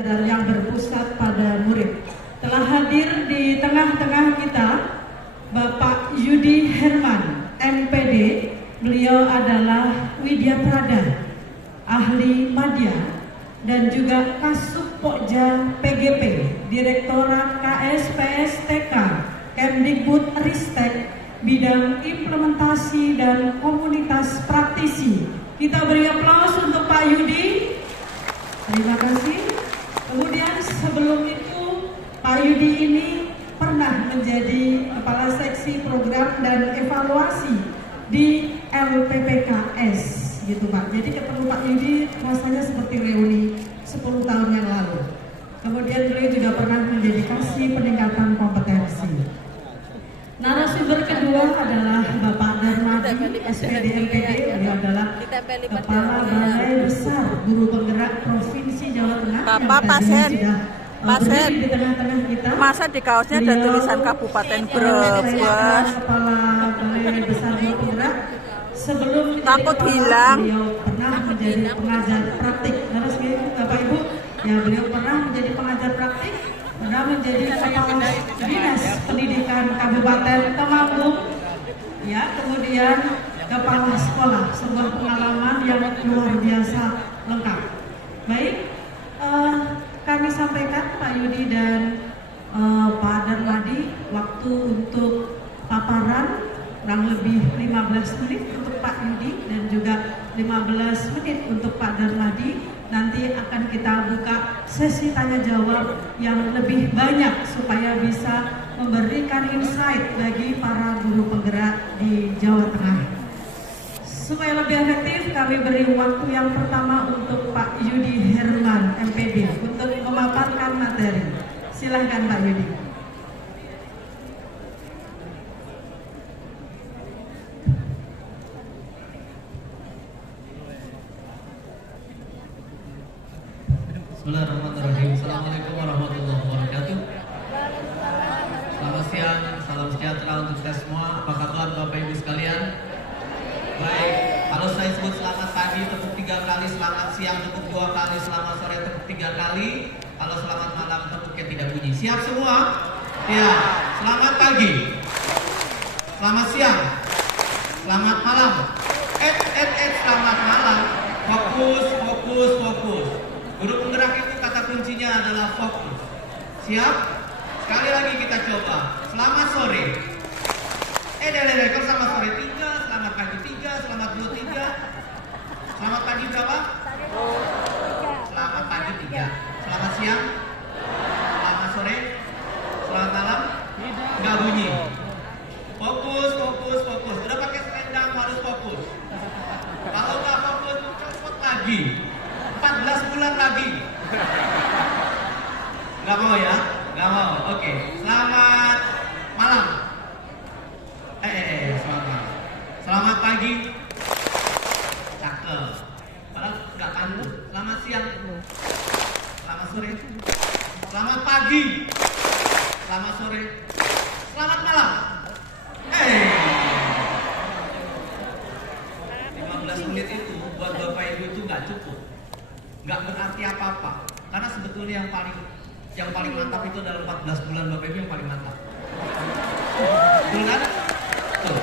dan yang berpusat pada murid. Telah hadir di tengah-tengah kita Bapak Yudi Herman, MPD. Beliau adalah Widyaprada, ahli Madya, dan juga Kasub Pokja PGP, Direktorat KSPSTK, Kemdikbud Ristek, bidang implementasi dan komunitas praktisi. Kita beri aplaus untuk Pak Yudi. Terima kasih. Kemudian sebelum itu Pak Yudi ini pernah menjadi Kepala Seksi Program dan Evaluasi di LPPKS gitu Pak. Jadi ketemu Pak Yudi rasanya seperti reuni 10 tahun yang lalu. Kemudian beliau juga pernah menjadi Kasih Peningkatan Kompetensi. Narasumber kedua adalah Bapak Darmadi, SPD MPD. Beliau adalah Kepala Balai Besar Guru Penggerak Provinsi Jawa Tengah. Bapak pasien, di tengah-tengah kita. Masa di kaosnya ada tulisan Kabupaten Brebes. Kepala Balai Besar Guru Penggerak. Sebelum takut hilang. Beliau pernah menjadi pengajar praktik. Harus gitu Bapak Ibu. Ya, beliau pernah menjadi pengajar praktik, pernah menjadi Kepala Dinas Pendidikan Kabupaten Temanggung. Ya, kemudian Kepala Sekolah, sebuah pengalaman yang luar biasa lengkap. Baik, kami sampaikan Pak Yudi dan Pak Darmadi waktu untuk paparan kurang lebih 15 menit untuk Pak Yudi dan juga 15 menit untuk Pak Darmadi. Nanti akan kita buka sesi tanya jawab yang lebih banyak supaya bisa memberikan insight bagi para guru penggerak di Jawa Tengah. Supaya lebih efektif, kami beri waktu yang pertama untuk Pak Yudi Herman, MPD, untuk memaparkan materi. Silahkan Pak Yudi. Bismillahirrahmanirrahim. Assalamualaikum warahmatullahi wabarakatuh. Selamat siang, salam sejahtera untuk kita semua. Apa kabar Bapak Ibu sekalian? Baik, kalau saya sebut selamat pagi tepuk 3 kali, selamat siang tepuk 2 kali, selamat sore tepuk 3 kali. Kalau selamat malam tepuknya tidak bunyi. Siap semua? Ya, selamat pagi, selamat siang, selamat malam. Selamat malam. Fokus, fokus, fokus. Guru penggerak itu kata kuncinya adalah fokus. Siap? Sekali lagi kita coba. Selamat sore. Kalau selamat sore 3, selamat pagi 3, selamat dulu 3. Selamat pagi berapa? Selamat pagi 3. Selamat siang. Selamat sore. Selamat malam. Enggak bunyi. Fokus, fokus, fokus. Udah pakai selendang harus fokus. Kalau nggak fokus, copot lagi. 14 bulan lagi. Nggak mau ya? Nggak mau. Oke. Selamat malam. Selamat malam. Selamat pagi. Cakep. Padahal nggak tangguh. Selamat siang. Selamat sore. Selamat pagi. Selamat sore. Selamat malam. 15 menit itu buat Bapak Ibu itu nggak cukup. Nggak berarti apa-apa, karena sebetulnya yang paling mantap itu adalah 14 bulan Bapak Ibu yang paling mantap. Betul kan? Tuh.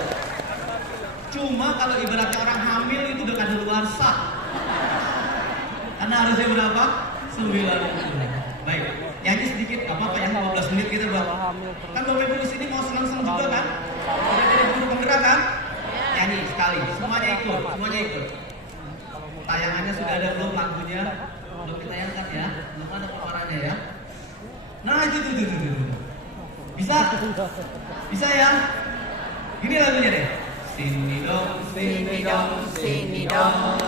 Cuma kalau ibaratnya orang hamil itu udah kadaluarsa. Karena harusnya berapa? 9 bulan. Baik, nyanyi sedikit, nggak apa-apa yang 15 menit kita buat. Kan Bapak Ibu di sini mau senang-senang juga kan? Udah jadi guru penggerak kan? Nyanyi sekali, semuanya ikut, semuanya ikut. Tayangannya sudah ada belum lagunya? Belum ditayangkan ya? Belum ada paparannya ya? Nah itu. Bisa? Bisa ya? Gini lagunya deh. Sini dong, sini dong, sini dong.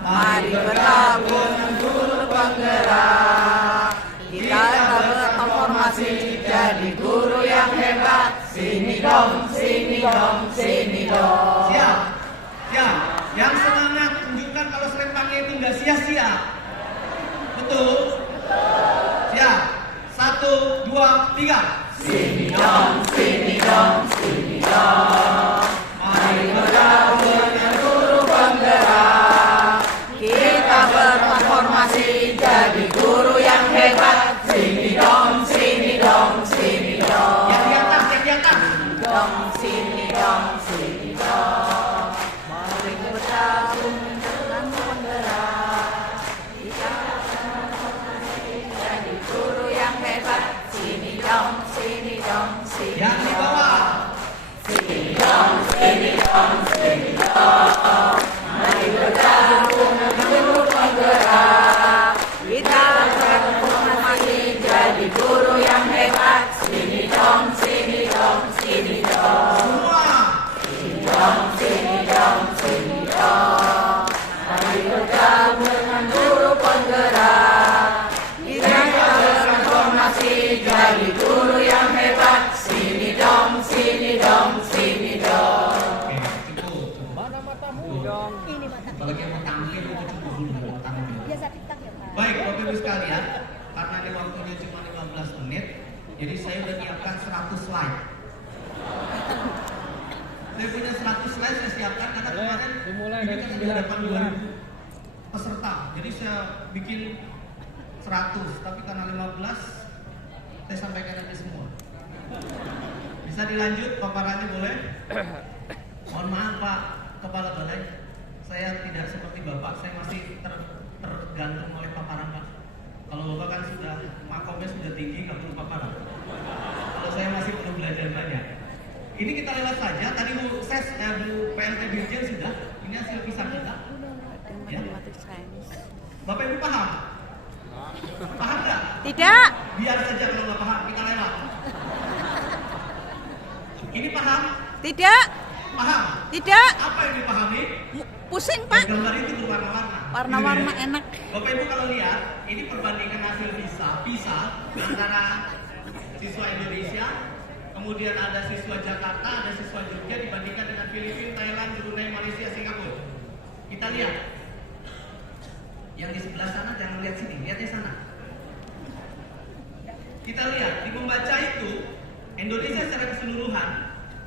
Mari bergabung guru penggerak. Kita bertransformasi jadi guru yang hebat. Sini dong, sini dong, sini dong. Siap? Siap? Yang semangat tunjukkan kalau selempangnya itu nggak sia-sia. Betul? Siap? 1, 2, 3. Sini dong, sini dong, sini dong. Mari bergabung dengan guru penggerak. Kita bertransformasi jadi guru yang Semua. Oke, cukup. Ini mata. Kalau yang mau tampil itu cukup dulu mau tampil. Biasa tiktok ya Pak. Baik, Bapak Ibu sekalian, karena ini waktunya cuma 15 menit, jadi saya udah nyiapkan 100 slide. Saya punya 100 slide saya siapkan karena kemarin ini kan ada hadapan 2000 peserta. Jadi saya bikin 100, tapi karena 15 saya sampaikan nanti semua. Bisa dilanjut paparannya boleh? Mohon maaf Pak Kepala Balai, saya tidak seperti Bapak, saya masih tergantung oleh paparan Pak. Kalau Bapak kan sudah makomnya sudah tinggi, nggak perlu paparan. Kalau saya masih perlu belajar banyak. Ini kita lewat saja. Tadi Bu PLT Dirjen sudah. Ini hasil pisah kita. Ya. Bapak Ibu paham? Paham nggak? Tidak. Biar saja kalau nggak paham kita lewat. Ini paham? Tidak. Paham? Tidak. Apa yang dipahami? Pusing Pak. Gambar itu berwarna-warna. Warna-warna Gitu ya? enak. Bapak Ibu kalau lihat, ini perbandingan hasil PISA antara siswa Indonesia, kemudian ada siswa Jakarta, ada siswa Jogja dibandingkan dengan Filipina, Thailand, Brunei, Malaysia, Singapura. Kita lihat. Yang di sebelah sana jangan lihat sini, lihatnya sana. Kita lihat di membaca itu Indonesia secara keseluruhan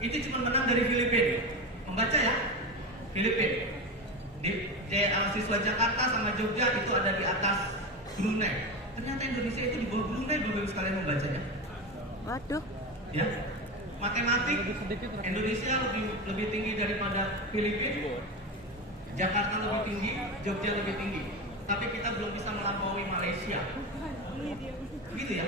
itu cuma menang dari Filipina. Membaca ya, Filipina. Siswa Jakarta sama Jogja itu ada di atas Brunei. Ternyata Indonesia itu di bawah Brunei, Bapak Ibu sekalian membacanya. Waduh. Ya, matematik Indonesia lebih tinggi daripada Filipina. Jakarta lebih tinggi, Jogja lebih tinggi. Tapi kita belum bisa melampaui Malaysia. Gitu ya.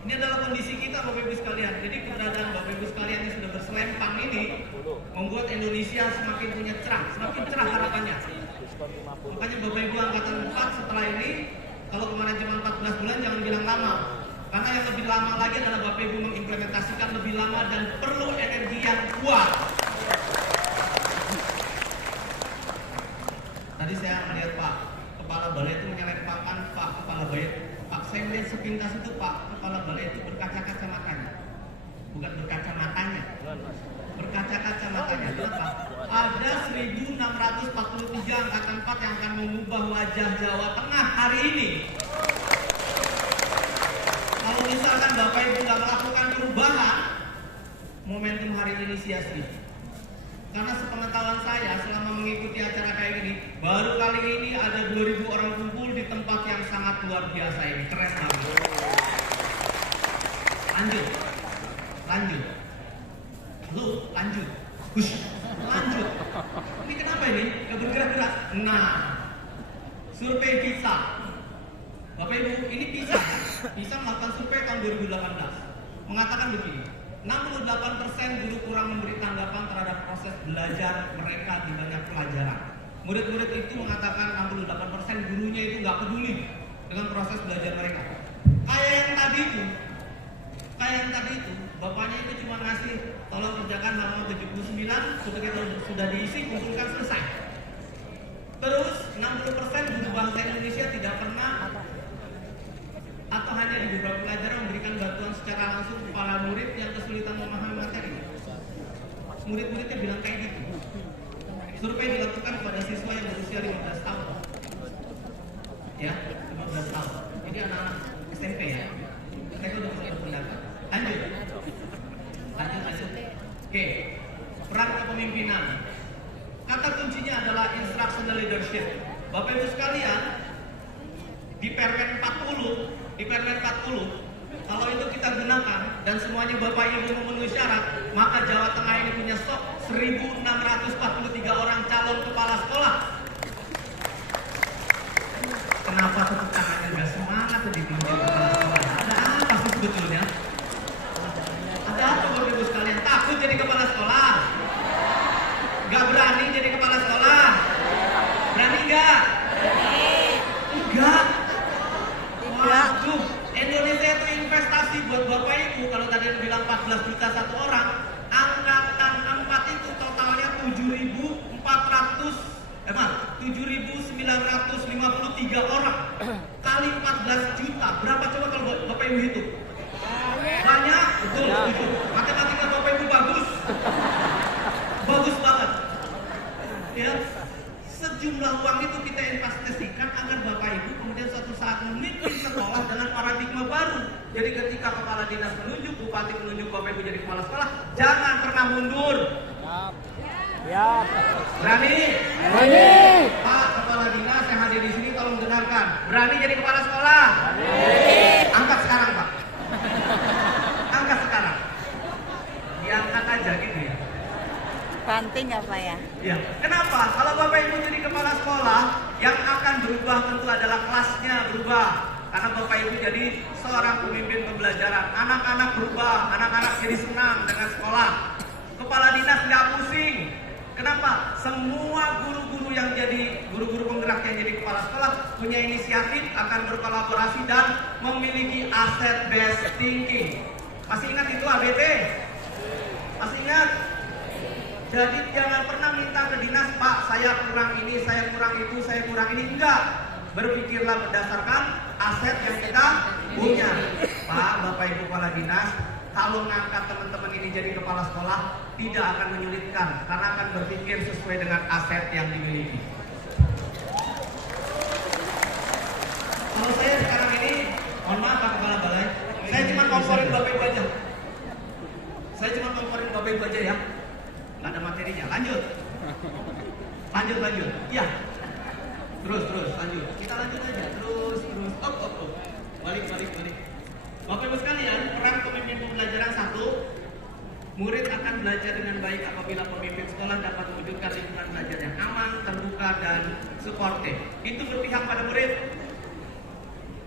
Ini adalah kondisi kita Bapak Ibu sekalian. Jadi keberadaan Bapak Ibu sekalian yang sudah berselempang ini membuat Indonesia semakin punya semakin cerah harapannya. Makanya Bapak Ibu angkatan 4 setelah ini, kalau kemarin cuma 14 bulan jangan bilang lama. Karena yang lebih lama lagi adalah Bapak Ibu mengimplementasikan lebih lama dan perlu energi yang kuat. Tadi saya melihat Pak Kepala Balai itu menyelempangkan Pak Kepala Balai. Pak, saya melihat sepintas itu Pak Kepala Balai itu berkaca-kaca matanya. Bukan berkaca matanya. Berkaca-kaca matanya. Kenapa? Ada 1643 angkatan 4 yang akan mengubah wajah Jawa Tengah hari ini. Kalau misalkan Bapak Ibu nggak melakukan perubahan, momentum hari ini sia-sia. Karena sepengetahuan saya selama mengikuti acara kayak gini, baru kali ini ada 2000 orang kumpul di tempat yang sangat luar biasa ini. Keren banget. Lanjut. Lu lanjut. Hush. Lanjut. Ini kenapa ini? Gak bergerak-gerak. Nah, survei PISA. Bapak Ibu, ini PISA. PISA melakukan survei tahun 2018. Mengatakan begini. 68% guru kurang memberi tanggapan terhadap proses belajar mereka di banyak pelajaran. Murid-murid itu mengatakan 68% gurunya itu nggak peduli dengan proses belajar mereka. Kayak yang tadi itu, bapaknya itu cuma ngasih tolong kerjakan halaman 79, ketika sudah diisi, kumpulkan selesai. Terus 60% guru bahasa Indonesia tidak pernah atau hanya di beberapa pelajaran memberikan bantuan secara langsung kepada murid yang kesulitan memahami materi. Murid-muridnya bilang kayak gitu. Survei dilakukan kepada siswa yang berusia 15 tahun. Ya, 15 tahun. Jadi anak-anak SMP ya. Mereka udah mulai berpendapat. Lanjut. Oke. Peran kepemimpinan. Kata kuncinya adalah instructional leadership. Bapak Ibu sekalian, di Permen 40, kalau itu kita gunakan dan semuanya Bapak Ibu memenuhi syarat, maka Jawa Tengah ini punya stok 1643 orang calon kepala sekolah. Kenapa tepuk tangannya nggak semangat tuh ditunjuk kepala sekolah? Ada apa sih sebetulnya? Ada apa Bapak Ibu sekalian? Takut jadi kepala sekolah? Gak berani jadi kepala sekolah? Berani nggak? Enggak. Waduh, Indonesia itu investasi buat Bapak Ibu. Kalau tadi bilang 14 juta satu orang, angkatan 4 itu totalnya 7.953 orang kali 14 juta. Berapa coba kalau Bapak Ibu hitung? Banyak, betul. Matematika Bapak Ibu bagus. Bagus banget. Ya, sejumlah uang itu kita investasikan agar Bapak Ibu kemudian suatu saat memimpin sekolah dengan paradigma baru. Jadi ketika kepala dinas menunjuk, bupati menunjuk Bapak Ibu jadi kepala sekolah, jangan pernah mundur. Ya. Berani? Berani. Pak kepala dinas yang hadir di sini tolong dengarkan. Berani jadi kepala sekolah? Berani. Angkat sekarang, Pak. Angkat sekarang. Diangkat aja gitu ya. Banting apa ya? Ya, kenapa? Kalau Bapak Ibu jadi kepala sekolah, yang akan berubah tentu adalah kelasnya berubah. Karena Bapak Ibu jadi seorang pemimpin pembelajaran. Anak-anak berubah, anak-anak jadi senang dengan sekolah. Kepala dinas nggak pusing. Kenapa? Semua guru-guru yang jadi guru-guru penggerak yang jadi kepala sekolah punya inisiatif, akan berkolaborasi dan memiliki asset based thinking. Masih ingat itu ABT? Masih ingat? Jadi jangan pernah minta ke dinas, Pak, saya kurang ini, saya kurang itu, saya kurang ini. Enggak. Berpikirlah berdasarkan aset yang kita punya. Pak, Bapak Ibu kepala dinas, kalau ngangkat teman-teman ini jadi kepala sekolah, tidak akan menyulitkan, karena akan berpikir sesuai dengan aset yang dimiliki. Kalau saya sekarang ini, mohon maaf Pak Kepala Balai, saya cuma komporin Bapak Ibu aja. Saya cuma komporin Bapak Ibu aja ya. Nggak ada materinya, lanjut. Lanjut. Iya. Terus, lanjut. Kita lanjut aja, terus. Balik. Bapak Ibu sekalian, peran pemimpin pembelajaran 1, murid akan belajar dengan baik apabila pemimpin sekolah dapat mewujudkan lingkungan belajar yang aman, terbuka, dan suportif. Itu berpihak pada murid.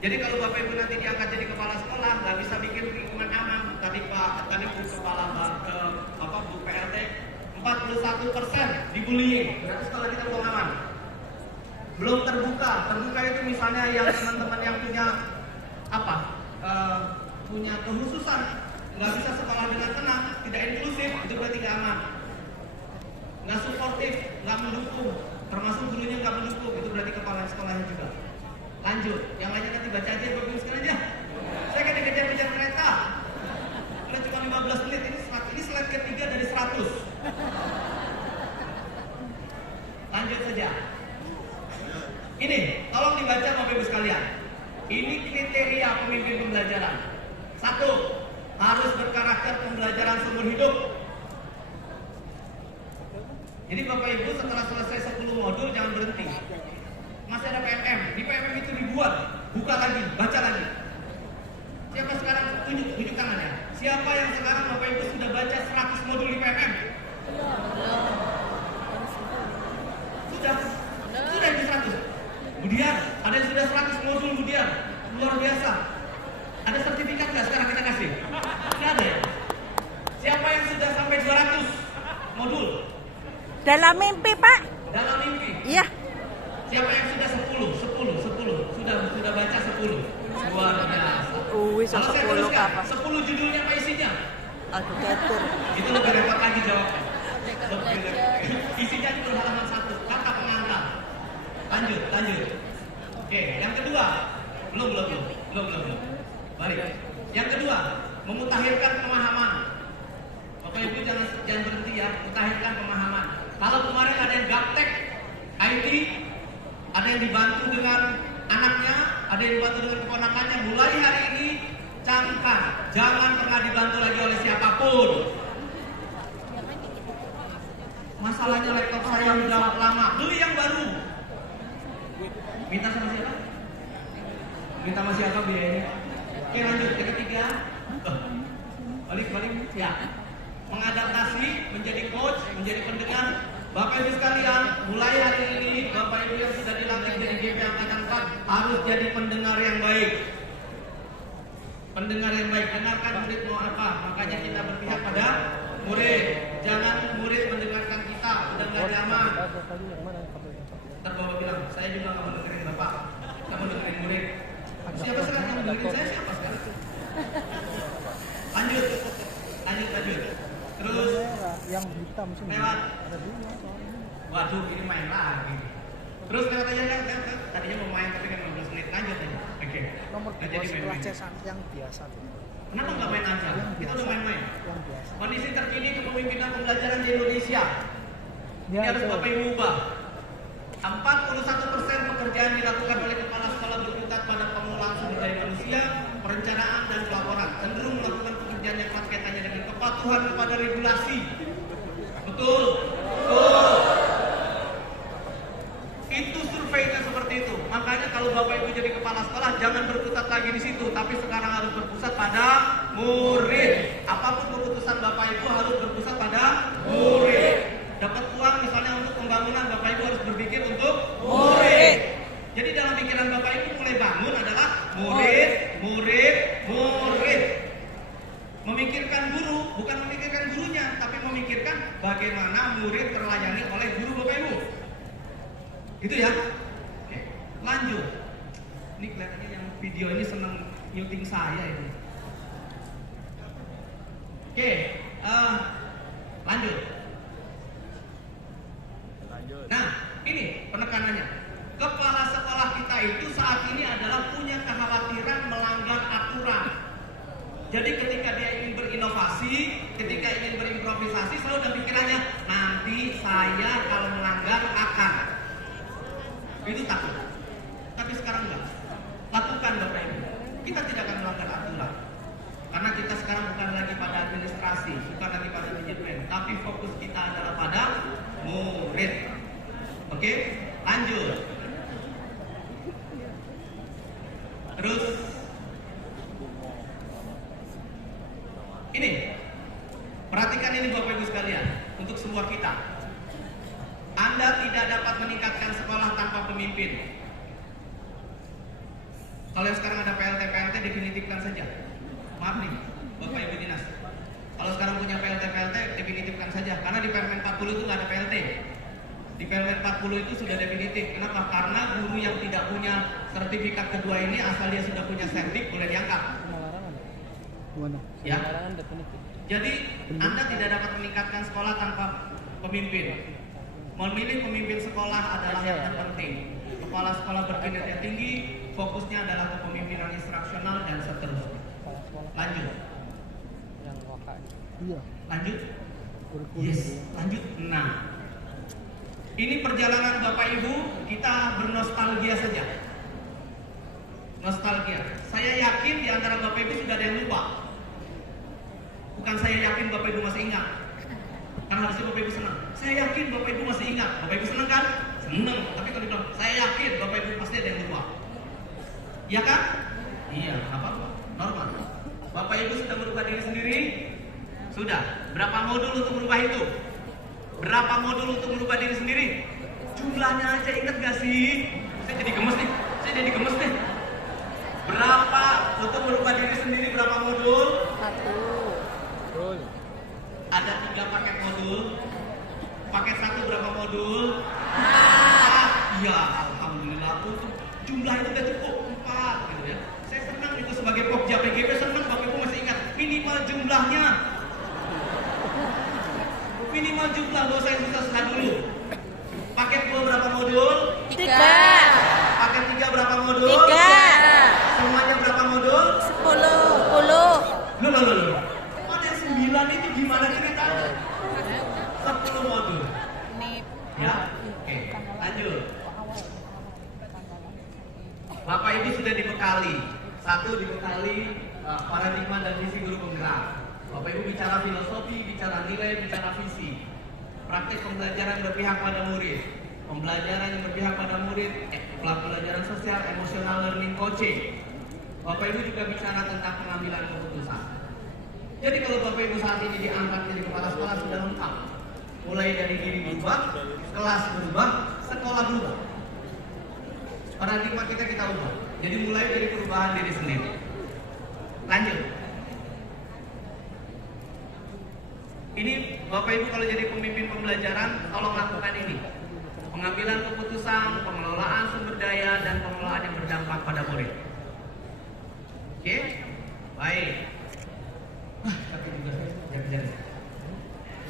Jadi kalau Bapak Ibu nanti diangkat jadi kepala sekolah, nggak bisa bikin lingkungan aman. Tadi Bu Kepala Bu PLT 41% dibullying. Berarti sekolah kita belum aman. Belum terbuka. Terbuka itu misalnya yang teman-teman yang punya punya kehususan, nggak bisa sekolah dengan tenang, tidak inklusif, itu berarti nggak aman. Nggak suportif, nggak mendukung, termasuk gurunya nggak mendukung, itu berarti kepala sekolahnya juga. Lanjut, yang lainnya nanti baca aja Bapak Ibu sekalian aja. Saya kan dikejar-kejar kereta. Udah cuma 15 menit, ini slide ketiga dari 100. Lanjut saja. Ini, tolong dibaca Bapak Ibu sekalian. Ini kriteria pemimpin pembelajaran. 1, harus berkarakter pembelajaran seumur hidup. Jadi Bapak Ibu setelah selesai 10 modul jangan berhenti. Masih ada PMM. Di PMM itu dibuat, buka lagi, baca lagi. Siapa sekarang tunjuk tangannya? Siapa yang sekarang Bapak Ibu sudah baca 100 modul di PMM? Sudah di 100. Kemudian ada yang sudah 100 modul kemudian luar biasa. Ada sertifikat nggak sekarang kita kasih? Nggak ada ya? Siapa yang sudah sampai 200 modul? Dalam mimpi, Pak? Dalam mimpi? Iya. Siapa yang sudah 10? Sudah baca 10? Luar biasa. Bisa Kalau saya 10 tuliskan, kapan? 10 judulnya apa isinya? Aduh, ketur. Itu lebih repot lagi jawabnya. Isinya cuma halaman 1, kata pengantar. Lanjut. Oke, yang kedua. Belum. Balik. Yang kedua, memutakhirkan pemahaman. Bapak Ibu jangan berhenti ya, mutakhirkan pemahaman. Kalau kemarin ada yang gaptek IT, ada yang dibantu dengan anaknya, ada yang dibantu dengan keponakannya, mulai hari ini camkan, jangan pernah dibantu lagi oleh siapapun. Masalahnya laptop saya udah lama, beli yang baru. Minta sama siapa? Minta sama siapa biayanya? Oke, lanjut. Yang ketiga, balik ya. Mengadaptasi, menjadi coach, menjadi pendengar. Bapak Ibu sekalian, mulai hari ini Bapak Ibu yang sudah dilantik jadi GP Angkatan 4 harus jadi pendengar yang baik. Pendengar yang baik, dengarkan murid mau apa. Makanya kita berpihak pada murid. Jangan murid mendengarkan kita, udah nggak nyaman. Ntar Bapak bilang, saya juga nggak mau dengerin Bapak, nggak mau dengerin murid. Siapa sekarang yang dengerin saya? Siapa? hitam sih. Lewat. Ada dua soalnya. Waduh, ini main lagi. Terus lewat aja, lewat. Tadinya mau main tapi kan 15 menit lanjut aja. Oke. Nomor Nggak 2 jadi setelah main-main. cesan yang biasa tuh. Kenapa nggak main aja? Yang Kita biasa. udah main-main. Yang biasa. Kondisi terkini kepemimpinan pembelajaran di Indonesia. Ya, Ini harus betul. Bapak Ibu ubah. 41% pekerjaan dilakukan oleh kepala sekolah berkutat pada pengelolaan sumber daya manusia, perencanaan dan pelaporan. Cenderung melakukan pekerjaan yang erat kaitannya dengan kepatuhan kepada regulasi. Betul. Betul. Itu surveinya seperti itu. Makanya kalau Bapak Ibu jadi kepala sekolah jangan berkutat lagi di situ, tapi sekarang harus berpusat pada murid. Apapun keputusan Bapak Ibu harus berpusat pada murid. Dapat uang misalnya untuk pembangunan, Bapak Ibu harus berpikir untuk murid. Jadi dalam pikiran Bapak Ibu mulai bangun adalah murid, murid, murid. Memikirkan guru, bukan memikirkan gurunya, tapi memikirkan bagaimana murid terlayani oleh guru Bapak Ibu. Itu ya. Oke, lanjut. Ini kelihatannya yang video ini senang nyuting saya ini. Oke, lanjut. Nah, ini penekanannya. Kepala sekolah kita itu saat ini adalah punya kekhawatiran melanggar aturan. Jadi ketika dia ingin berinovasi, ketika ingin berimprovisasi, selalu ada pikirannya, nanti saya kalau melanggar akan. Itu takut. Tapi sekarang enggak. Lakukan Bapak Ibu. Kita tidak akan melanggar aturan. Karena kita sekarang bukan lagi pada administrasi, bukan lagi pada manajemen, tapi fokus kita adalah pada murid. Oke, lanjut. Terus ini, perhatikan ini Bapak Ibu sekalian, untuk semua kita. Anda tidak dapat meningkatkan sekolah tanpa pemimpin. Kalau yang sekarang ada PLT definitifkan saja. Maaf nih, Bapak Ibu Dinas. Kalau sekarang punya PLT definitifkan saja. Karena di Permen 40 itu nggak ada PLT. Di Permen 40 itu sudah definitif. Kenapa? Karena guru yang tidak punya sertifikat kedua ini asal dia sudah punya sertif boleh diangkat. Pelarangan. Gimana? Ya. Pelarangan definitif. Jadi Anda tidak dapat meningkatkan sekolah tanpa pemimpin. Memilih pemimpin sekolah adalah yang terpenting. Kepala sekolah berkinerja tinggi, fokusnya adalah kepemimpinan instruksional dan seterusnya. Lanjut. Yang lokal. Iya. Lanjut. Kurikulum. Yes, lanjut. Nah, ini perjalanan Bapak Ibu, kita bernostalgia saja. Nostalgia. Saya yakin di antara Bapak Ibu sudah ada yang lupa. Bukan saya yakin Bapak Ibu masih ingat. Karena harusnya Bapak Ibu senang. Saya yakin Bapak Ibu masih ingat. Bapak Ibu senang kan? Senang. Tapi kalau dibilang, saya yakin Bapak Ibu pasti ada yang lupa. Iya kan? Iya, apa? Normal. Bapak Ibu sudah merubah diri sendiri? Sudah. Berapa modul untuk merubah itu? Berapa modul untuk merubah diri sendiri? Jumlahnya aja ingat gak sih? Saya jadi gemes nih. Berapa untuk merubah diri sendiri? Berapa modul? 1. Ada 3 paket modul. Paket 1 berapa modul? 4. Iya, alhamdulillah. Untuk jumlah itu udah cukup 4 gitu ya. Saya senang itu sebagai Pokja PGP, senang Bapak Ibu masih ingat minimal jumlahnya. Minimal jumlah, gak usah yang susah dulu. Paket 2 berapa modul? 3. Paket 3 berapa modul? 3. Semuanya berapa modul? 10. Loh. Ada 9 itu gimana ceritanya? 10 modul. Ya, oke. Lanjut. Bapak Ibu sudah dibekali. 1 dibekali paradigma dan visi guru penggerak. Bapak Ibu bicara filosofi, bicara nilai, bicara visi. Praktik pembelajaran berpihak pada murid. Pembelajaran yang berpihak pada murid, pembelajaran sosial, emotional learning coaching. Bapak Ibu juga bicara tentang pengambilan keputusan. Jadi kalau Bapak Ibu saat ini diangkat jadi kepala sekolah sudah lengkap. Mulai dari diri berubah, kelas berubah, sekolah berubah. Paradigma kita ubah. Jadi mulai dari perubahan diri sendiri. Lanjut. Ini Bapak Ibu kalau jadi pemimpin pembelajaran, tolong lakukan ini. Pengambilan keputusan, pengelolaan sumber daya, dan pengelolaan yang berdampak pada murid. Oke? Baik. Tapi juga saya jadi.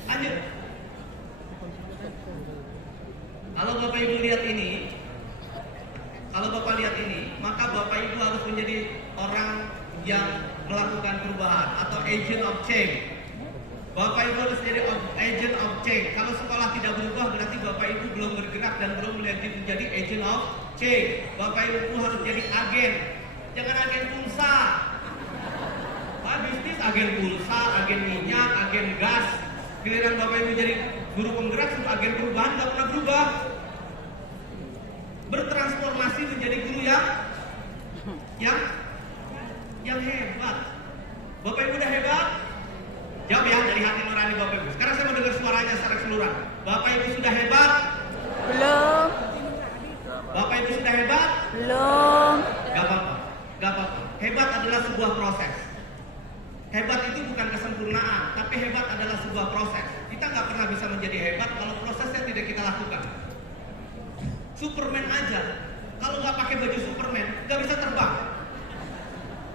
Lanjut. yang melakukan perubahan atau agent of change. Bapak Ibu harus jadi agent of change. Kalau sekolah tidak berubah berarti Bapak Ibu belum bergerak dan belum menjadi agent of change. Bapak Ibu harus jadi agen. Jangan agen pulsa. Pak bisnis agen pulsa, agen minyak, agen gas. Giliran Bapak Ibu jadi guru penggerak, sudah agen perubahan nggak pernah berubah. Bertransformasi menjadi guru yang hebat. Bapak Ibu udah hebat? Jawab ya dari hati nurani Bapak Ibu. Sekarang saya mau dengar suaranya secara keseluruhan. Bapak Ibu sudah hebat? Belum. Bapak Ibu sudah hebat? Belum. Gak apa-apa, gak apa-apa. Hebat adalah sebuah proses. Hebat itu bukan kesempurnaan, tapi hebat adalah sebuah proses. Kita nggak pernah bisa menjadi hebat kalau prosesnya tidak kita lakukan. Superman aja, kalau nggak pakai baju Superman, nggak bisa terbang.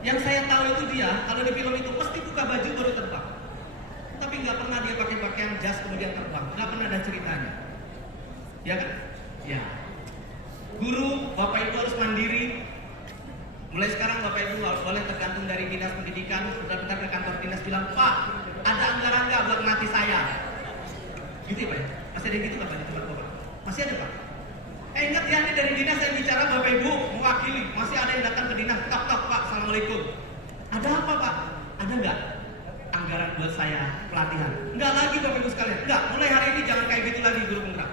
Yang saya tahu itu dia, kalau di film itu pasti buka baju baru terbang. Tapi nggak pernah dia pakai pakaian jas kemudian terbang, nggak pernah ada ceritanya. Ya kan? Ya. Guru, Bapak Ibu harus mandiri. Mulai sekarang Bapak Ibu nggak boleh tergantung dari dinas pendidikan. Sudah ke kantor dinas bilang, Pak, ada anggaran nggak buat melatih saya? Gitu ya Pak? Masih ada gitu nggak Pak di tempat Bapak? Masih ada Pak? Ingat ya, ini dari dinas saya bicara Bapak Ibu mewakili. Masih ada yang datang ke dinas, tok Pak, Assalamualaikum. Ada apa Pak? Ada nggak anggaran buat saya pelatihan? Nggak lagi Bapak Ibu sekalian. Nggak, mulai hari ini jangan kayak gitu lagi guru penggerak.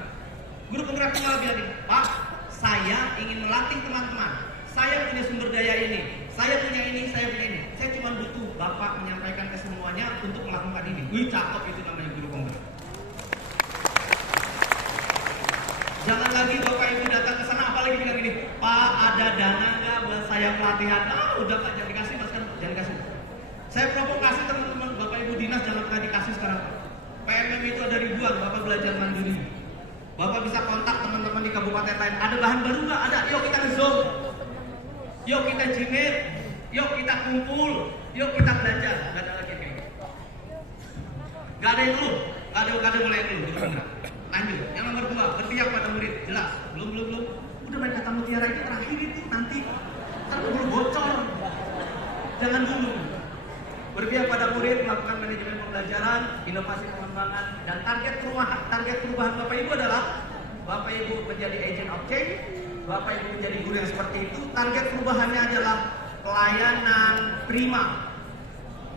Guru penggerak malah bilang, Pak, saya ingin melatih teman-teman. Saya punya sumber daya ini, saya punya ini, saya punya ini. Saya cuma butuh Bapak menyampaikan ke semuanya untuk melakukan ini. Wih, cakep itu namanya guru penggerak. Jangan lagi Bapak Ibu datang ke sana apalagi bilang ini, Pak, ada dana nggak buat saya pelatihan? Udah Pak, jangan dikasih Mas, sekarang jangan dikasih. Saya provokasi teman-teman Bapak Ibu dinas jangan pernah dikasih sekarang. PMM itu ada ribuan, Bapak belajar mandiri. Bapak bisa kontak teman-teman di kabupaten lain. Ada bahan baru nggak? Ada. Yuk kita nge-zoom. Yuk kita jimit. Yuk kita kumpul. Yuk kita belajar. Gak ada lagi kayak gitu. Gak ada yang dulu. Gak ada mulai dulu. Lanjut. Yang nomor 2, berpihak pada murid. Jelas. Belum. Udah main kata mutiara itu terakhir itu nanti terburu bocor. Jangan dulu. Berpihak pada murid, melakukan manajemen pembelajaran, inovasi pengembangan, dan target perubahan Bapak Ibu adalah Bapak Ibu menjadi agent of change, Bapak Ibu menjadi guru yang seperti itu. Target perubahannya adalah pelayanan prima.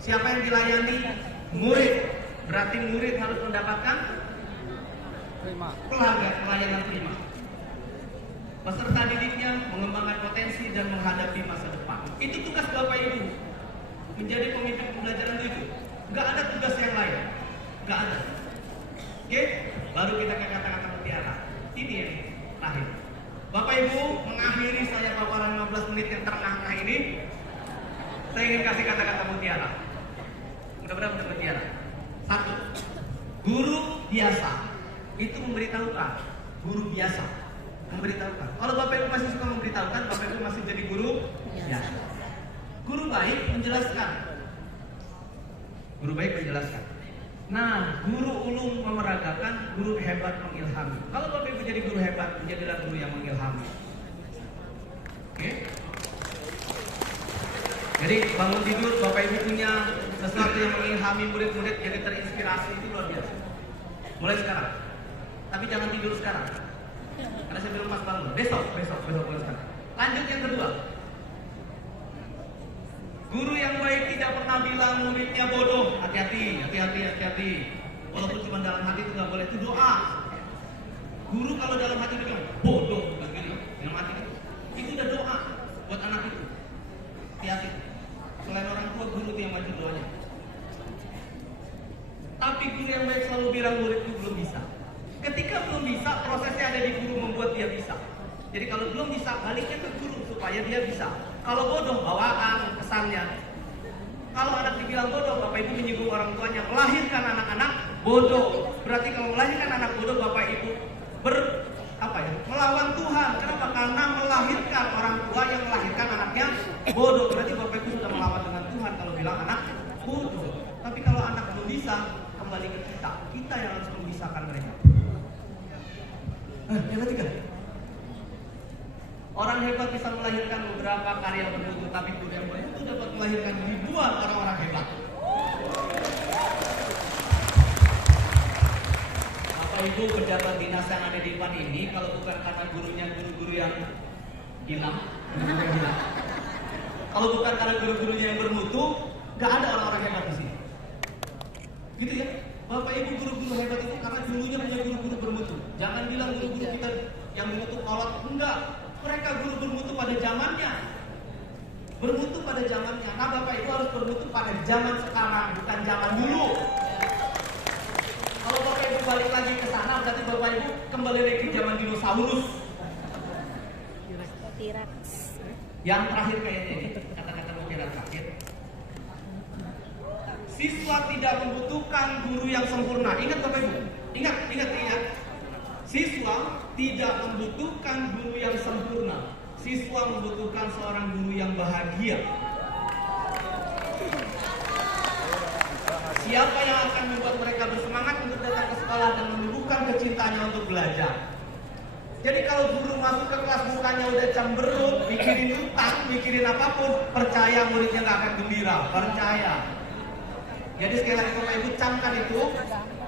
Siapa yang dilayani? Murid. Berarti murid harus mendapatkan pelayanan prima. Peserta didiknya mengembangkan potensi dan menghadapi masa depan. Itu tugas Bapak Ibu. Menjadi pemimpin pembelajaran itu. Nggak ada tugas yang lain. Nggak ada. Oke? Baru kita ke kata-kata mutiara. Ini yang terakhir. Bapak Ibu, mengakhiri saya paparan 15 menit yang terengah-engah ini, saya ingin kasih kata-kata mutiara. Mudah-mudahan benar mutiara. 1. Guru biasa. Itu memberitahukan. Guru biasa. Memberitahukan. Kalau Bapak Ibu masih suka memberitahukan, Bapak Ibu masih jadi guru biasa. Guru baik menjelaskan. Guru baik menjelaskan. Nah, guru ulung memeragakan, guru hebat mengilhami. Kalau Bapak Ibu jadi guru hebat, menjadilah guru yang mengilhami. Oke? Jadi bangun tidur, Bapak Ibu punya sesuatu yang mengilhami murid-murid jadi terinspirasi, itu luar biasa. Mulai sekarang. Tapi jangan tidur sekarang. Karena saya belum pas bangun. Besok mulai sekarang. Lanjut yang kedua. Guru yang baik tidak pernah bilang muridnya bodoh. Hati-hati. Walaupun cuma dalam hati itu nggak boleh, itu doa. Guru kalau dalam hati bilang bodoh, begini, dalam hati itu udah doa buat anak itu. Hati-hati. Selain orang tua, guru itu yang maju doanya. Tapi guru yang baik selalu bilang murid itu belum bisa. Ketika belum bisa, prosesnya ada di guru membuat dia bisa. Jadi kalau belum bisa, baliknya ke guru supaya dia bisa. Kalau bodoh, bawaan kesannya. Kalau anak dibilang bodoh, Bapak Ibu menyinggung orang tuanya. Melahirkan anak-anak bodoh. Berarti kalau melahirkan anak bodoh, Bapak Ibu melawan Tuhan. Kenapa? Karena melahirkan orang tua yang melahirkan anaknya bodoh. Berarti Bapak Ibu sudah melawan dengan Tuhan kalau bilang anak bodoh. Tapi kalau anak belum bisa, kembali ke kita. Kita yang harus membisahkan mereka. Yang ketiga. Orang hebat bisa melahirkan beberapa karya bermutu tetapi guru yang baik itu dapat melahirkan ribuan orang-orang hebat. Bapak Ibu pejabat dinas yang ada di depan ini, kalau bukan karena gurunya guru-guru yang hilang, kalau bukan karena guru-gurunya yang bermutu, nggak ada orang-orang hebat di sini. Gitu ya, Bapak Ibu guru-guru hebat itu karena dulunya punya guru-guru bermutu. Jangan bilang guru-guru kita yang bermutu kolot, enggak. Mereka guru bermutu pada zamannya. Bermutu pada zamannya. Nah, Bapak Ibu harus bermutu pada zaman sekarang, bukan zaman dulu. Kalau Bapak Ibu balik lagi ke sana, berarti Bapak Ibu kembali lagi ke zaman dinosaurus. T-Rex. Yang terakhir kayaknya ini, kata-kata pikiran terakhir. Siswa tidak membutuhkan guru yang sempurna. Ingat Bapak Ibu, ingat. Siswa tidak membutuhkan guru yang sempurna. Siswa membutuhkan seorang guru yang bahagia. Siapa yang akan membuat mereka bersemangat untuk datang ke sekolah dan menumbuhkan kecintaannya untuk belajar? Jadi kalau guru masuk ke kelas mukanya udah cemberut, mikirin utang, mikirin apapun, percaya muridnya nggak akan gembira, percaya. Jadi sekali lagi Bapak Ibu camkan itu,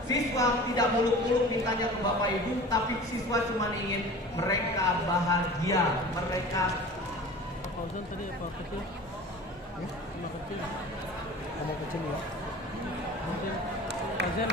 siswa tidak muluk-muluk mintanya ke Bapak Ibu, tapi siswa cuma ingin mereka bahagia, mereka. Fauzan tadi apa kecil? Sama kecil. Sama kecil ya.